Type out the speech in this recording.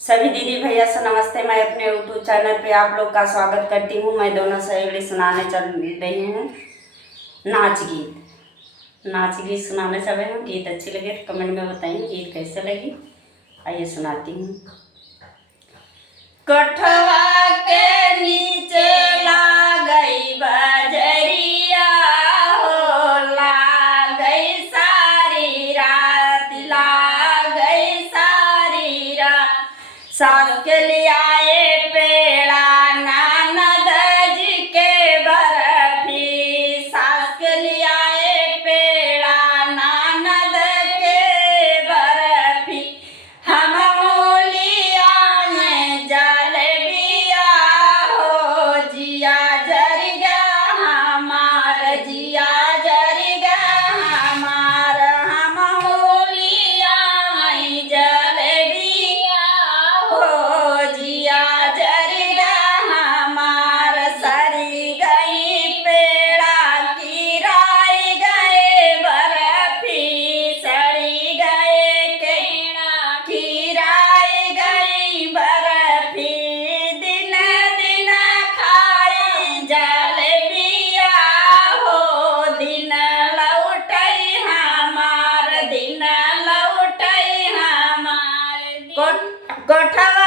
सभी दीदी भैया से नमस्ते। मैं अपने यूट्यूब चैनल पे आप लोग का स्वागत करती हूँ। मैं दोनों सहेली सुनाने चल रही हूँ नाच गीत सुनाने चले हूँ। गीत अच्छी लगे तो कमेंट में बताइए गीत कैसे लगी। आइए सुनाती हूँ। कठवा के नीचे ला गई बजरिया हो, ला गई सारी रात, ला गई सारी रात। सास के लियाए पेड़ा ननद जी के बर्फी, सास के लियाए पेड़ा ननद के बर्फी। हम लिया में जलेबिया हो, जिया जर गया हमार, जिया जर गया हमार। हम लिया में जलेबिया हो, जिया जर गया हमार। सरी गई पेड़ा किराई गए बर्फी, सड़ी गए केड़ा किराई गई बर्फी। दिन दिन खाई जलेबिया हो, दिन लौटई हमार, दिन लौटई हमार। कोठवा